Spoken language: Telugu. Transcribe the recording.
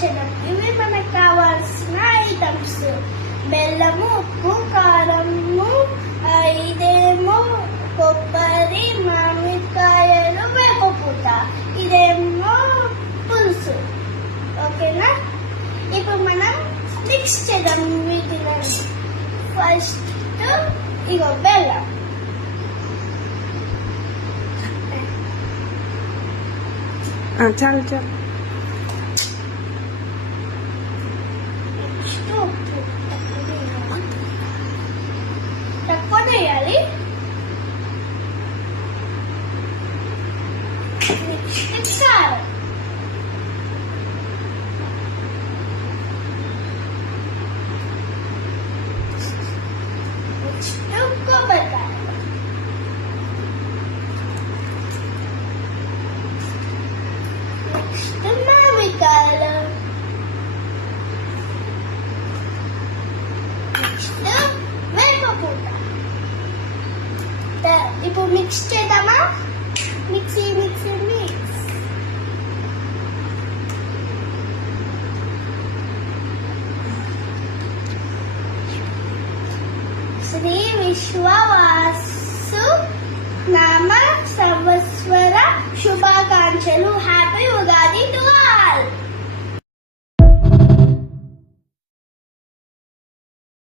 చేద్దాం. ఇవి మనకు కావాల్సిన ఐటమ్స్: బెల్లము, ఉప్పు, కారము, ఇదేమో కొబ్బరి, మామిడికాయలు, వేపపూత, ఇదేమో పులుసు. ఓకేనా? ఇప్పుడు మనం మిక్స్ చేద్దాం వీటిని. ఫస్ట్ ఇగో బెల్లం, చాలు చాలు. నెక్స్ట్ ఉప్పు తక్కువ వేయాలి. నెక్స్ట్ కారం, నెక్స్ట్ కొబ్బరికాయ, నెక్స్ట్ మామిడికాయలు, నెక్స్ట్ వేపపూత. ఇప్పుడు మిక్స్ చేద్దామా? Mixie mixie mix. Shri Vishvavasu నామ